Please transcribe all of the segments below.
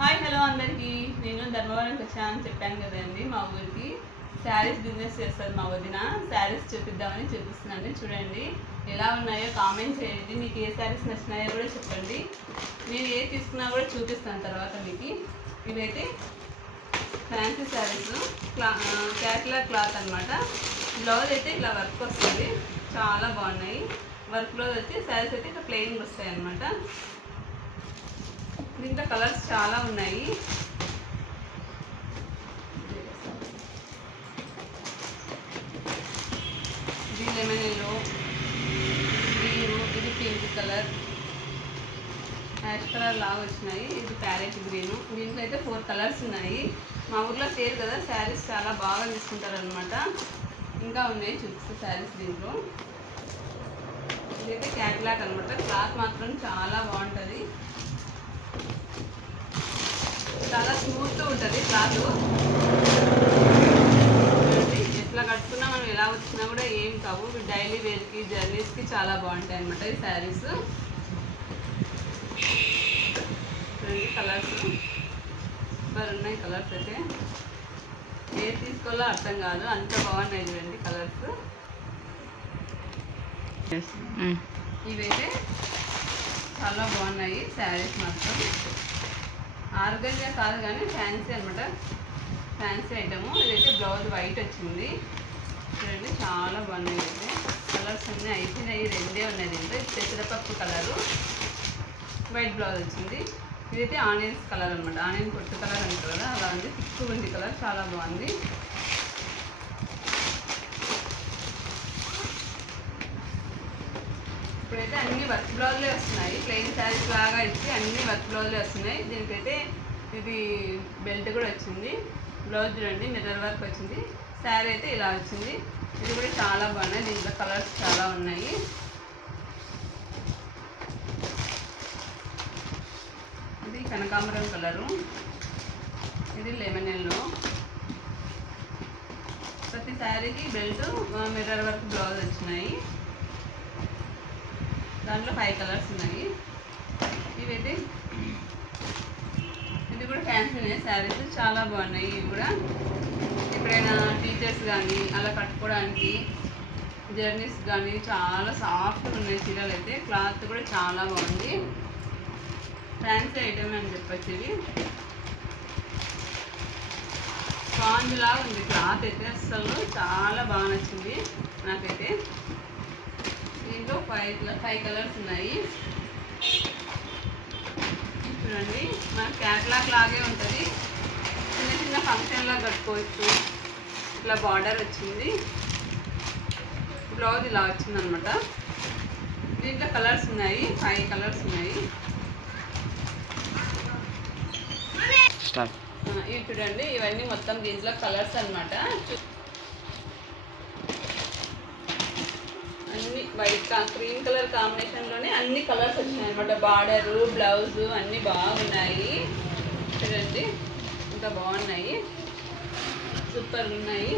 Hi hello అందరికీ. నేను ధర్మవరంకి వచ్చానని చెప్పాను కదండి మా ఊరికి. శారీస్ బిజినెస్ చేస్తారు మా వదిన. శారీస్ చూపిద్దామని చూపిస్తున్నాను. చూడండి ఎలా ఉన్నాయో కామెంట్ చేయండి. మీకు ఏ శారీస్ నచ్చినాయో కూడా చెప్పండి. నేను ఏ తీసుకున్నా కూడా చూపిస్తాను తర్వాత మీకు. ఇవైతే ఫ్యాన్సీ శారీస్. క్లా క్యాట్లాగ్ క్లాత్ అనమాట బ్లౌజ్ అయితే ఇలా వర్క్ వస్తుంది. చాలా బాగున్నాయి. వర్క్ బ్లౌజ్ వచ్చి శారీస్ అయితే ఇట్లా ప్లెయిన్ వస్తాయి అనమాట కలర్స్ చాలా ఉన్నాయి. ఇది లెమన్ ఎల్లో గ్రీన్ ఇది పింక్ కలర్. యాష్ కలర్ లాగా వచ్చినాయి. ఇది ప్యారెట్ గ్రీన్. దీంట్లో అయితే ఫోర్ కలర్స్ ఉన్నాయి. మా ఊర్లో పేరు కదా శారీస్ చాలా బాగా తీసుకుంటారు అనమాట ఇంకా ఉన్నాయి చూపిస్తే శారీస్ దీంట్లో. ఇదైతే క్యాట్లాగ్ అనమాట క్లాత్ మాత్రం చాలా బాగుంటుంది. చాలా స్మూత్గా ఉంటుంది క్లాత్. ఎట్లా కట్టుకున్నా మనం ఎలా వచ్చినా కూడా ఏం కావు. డైలీ వేర్కి జర్నీస్కి చాలా బాగుంటాయి అనమాట ఈ శారీస్. రెండు కలర్స్. సూపర్ ఉన్నాయి కలర్స్ అయితే. ఏది తీసుకోవాలో అర్థం కాదు. అంత బాగున్నాయి చూడండి కలర్స్. ఇవైతే చాలా బాగున్నాయి శారీస్ మాత్రం. ఆర్గన్గా కాదు కానీ ఫ్యాన్సీ అనమాట ఫ్యాన్సీ ఐటము. ఇదైతే బ్లౌజ్ వైట్ వచ్చింది. చూడండి చాలా బాగున్నాయి అయితే కలర్స్ అన్నీ అయిపోయినాయి. రెండే ఉన్నాయి దీంట్లో. ఇది పెసరపప్పు కలరు. వైట్ బ్లౌజ్ వచ్చింది. ఇదైతే ఆనియన్స్ కలర్ అనమాట ఆనియన్ పొట్టు కలర్ అంటారు కదా అలా ఉంది. తిక్కు ఉంది కలర్. చాలా బాగుంది. ఇప్పుడైతే అన్ని వర్క్ బ్లౌజ్లే వస్తున్నాయి. ప్లెయిన్ శారీస్ లాగా ఇచ్చి అన్ని వర్క్ బ్లౌజ్లే వస్తున్నాయి. దీనికైతే ఇది బెల్ట్ కూడా వచ్చింది. బ్లౌజ్ చూడండి మిర్రర్ వర్క్ వచ్చింది. శారీ అయితే ఇలా వచ్చింది. ఇది కూడా చాలా బాగున్నాయి. దీంట్లో కలర్స్ చాలా ఉన్నాయి. ఇది కనకాంబరం కలరు. ఇది లెమన్ ఎల్లో ప్రతి శారీకి బెల్ట్ మిర్రర్ వర్క్ బ్లౌజ్ వచ్చినాయి. దాంట్లో ఫైవ్ కలర్స్ ఉన్నాయి. ఇవైతే ఇది కూడా ఫ్యాన్సీనే శారీస్ చాలా బాగున్నాయి. ఇవి కూడా ఎప్పుడైనా టీచర్స్ కానీ అలా కట్టుకోవడానికి జర్నీస్ కానీ చాలా సాఫ్ట్గా ఉన్నాయి. చీరలు అయితే క్లాత్ కూడా చాలా బాగుంది. ఫ్యాన్సీ ఐటమ్ అని చెప్పచ్చు ఇవి. స్పాంజ్ లాగా ఉంది. క్లాత్ అయితే అసలు చాలా బాగా నచ్చింది. నాకైతే దీంట్లో ఫైవ్ ఫైవ్ కలర్స్ ఉన్నాయి. చూడండి మన క్యాట్లాగ్ లాగే ఉంటుంది. చిన్న చిన్న ఫంక్షన్లా కట్టుకోవచ్చు. ఇట్లా బార్డర్ వచ్చింది. బ్లౌజ్ ఇలా వచ్చింది అనమాట దీంట్లో కలర్స్ ఉన్నాయి ఫైవ్ కలర్స్ ఉన్నాయి. ఇవి చూడండి ఇవన్నీ మొత్తం దీంట్లో కలర్స్ అన్నమాట. అన్ని వైట్ కా క్రీమ్ కలర్ కాంబినేషన్లోనే అన్ని కలర్స్ వచ్చినాయి అనమాట బార్డరు బ్లౌజు అన్నీ బాగున్నాయి. చూడండి ఇంకా బాగున్నాయి. సూపర్ ఉన్నాయి.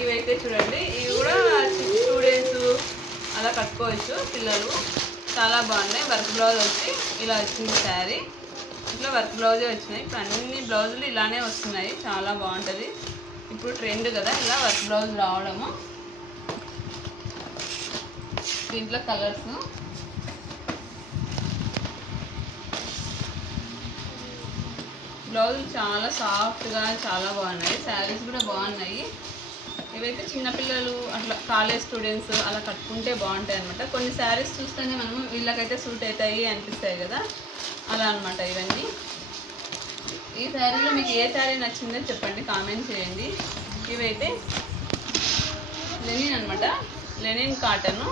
ఇవైతే చూడండి ఇవి కూడా స్టూడెంట్స్ అలా కట్టుకోవచ్చు పిల్లలు. చాలా బాగున్నాయి. వర్క్ బ్లౌజ్ వచ్చి ఇలా వచ్చింది శారీ. ఇట్లా వర్క్ బ్లౌజే వచ్చినాయి. ఇప్పుడు అన్ని బ్లౌజులు ఇలానే వస్తున్నాయి. చాలా బాగుంటుంది. ఇప్పుడు ట్రెండ్ కదా ఇలా వర్క్ బ్లౌజ్ రావడము. దీంట్లో కలర్స్. బ్లౌజ్ చాలా సాఫ్ట్గా చాలా బాగున్నాయి. శారీస్ కూడా బాగున్నాయి. ఇవైతే చిన్నపిల్లలు అట్లా కాలేజ్ స్టూడెంట్స్ అలా కట్టుకుంటే బాగుంటాయి అనమాట కొన్ని శారీస్ చూస్తేనే మనం వీళ్ళకైతే సూట్ అవుతాయి అనిపిస్తాయి కదా. అలా అనమాట ఇవన్నీ. ఈ శారీలో మీకు ఏ శారీ నచ్చిందో చెప్పండి కామెంట్ చేయండి. ఇవైతే లెనిన్ అనమాట లెనిన్ కాటన్.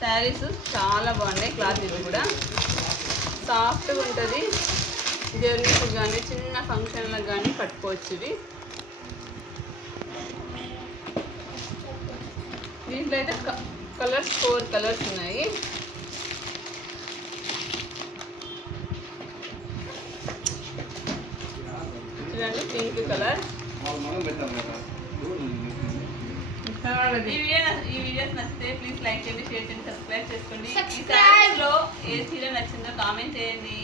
శారీస్ చాలా బాగున్నాయి క్లాత్ ఇది కూడా. సాఫ్ట్గా ఉంటుంది. జర్నీకి కానీ చిన్న ఫంక్షన్లకు కానీ కట్టుకోవచ్చు ఇవి. దీంట్లో అయితే కలర్స్ ఫోర్ కలర్స్ ఉన్నాయి. చూడండి పింక్ కలర్. ఈ వీడియో నచ్చ- ఈ వీడియోస్ నచ్చితే ప్లీజ్ లైక్ చేయండి షేర్ చేయండి సబ్స్క్రైబ్ చేసుకోండి. ఈ లో ఏ చీర నచ్చిందో కామెంట్ చేయండి.